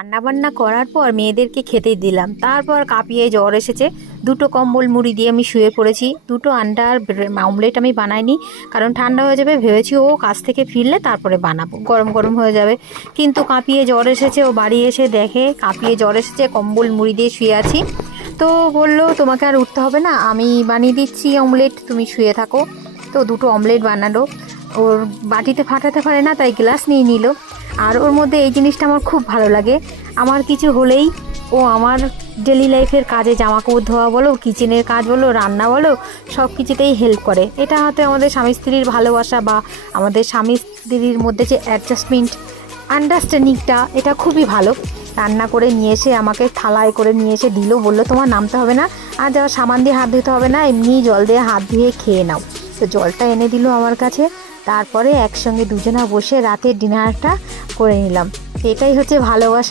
রান্নাবান্না করার পর মেয়েদেরকে খেতে দিলাম, তারপর কাঁপিয়ে জ্বর এসেছে। দুটো কম্বল মুড়ি দিয়ে আমি শুয়ে পড়েছি। দুটো আন্ডার অমলেট আমি বানাইনি, কারণ ঠান্ডা হয়ে যাবে ভেবেছি ও কাজ থেকে ফিরলে তারপরে বানাবো, গরম গরম হয়ে যাবে। কিন্তু কাঁপিয়ে জ্বর এসেছে, ও বাড়ি এসে দেখে কাঁপিয়ে জ্বর এসেছে, কম্বল মুড়ি দিয়ে শুয়ে আছি। তো বললো তোমাকে আর উঠতে হবে না, আমি বানিয়ে দিচ্ছি অমলেট, তুমি শুয়ে থাকো। তো দুটো অমলেট বানালো। ওর বাটিতে ফাটাতে পারে না, তাই গ্লাস নিয়ে নিল। আর ওর মধ্যে এই জিনিসটা আমার খুব ভালো লাগে, আমার কিছু হলেই ও আমার ডেলি লাইফের কাজে, জামা কাপড় ধোয়া বলো, কিচেনের কাজ বলো, রান্না বলো, সব কিছুতেই হেল্প করে। এটা হয়তো আমাদের স্বামী স্ত্রীর ভালোবাসা বা আমাদের স্বামী স্ত্রীর মধ্যে যে অ্যাডজাস্টমেন্ট, আন্ডারস্ট্যান্ডিংটা, এটা খুবই ভালো। রান্না করে নিয়ে এসে আমাকে থালায় করে নিয়ে এসে দিল, বললো তোমার নামতে হবে না, আর যাওয়া সাবান দিয়ে হাত ধুতে হবে না, এমনি জল দিয়ে হাত ধুয়ে খেয়ে নাও। তো জলটা এনে দিল আমার কাছে। তারপরে একসঙ্গে দুজনা বসে রাতের ডিনারটা করে নিলাম। এটাই হচ্ছে ভালোবাসা।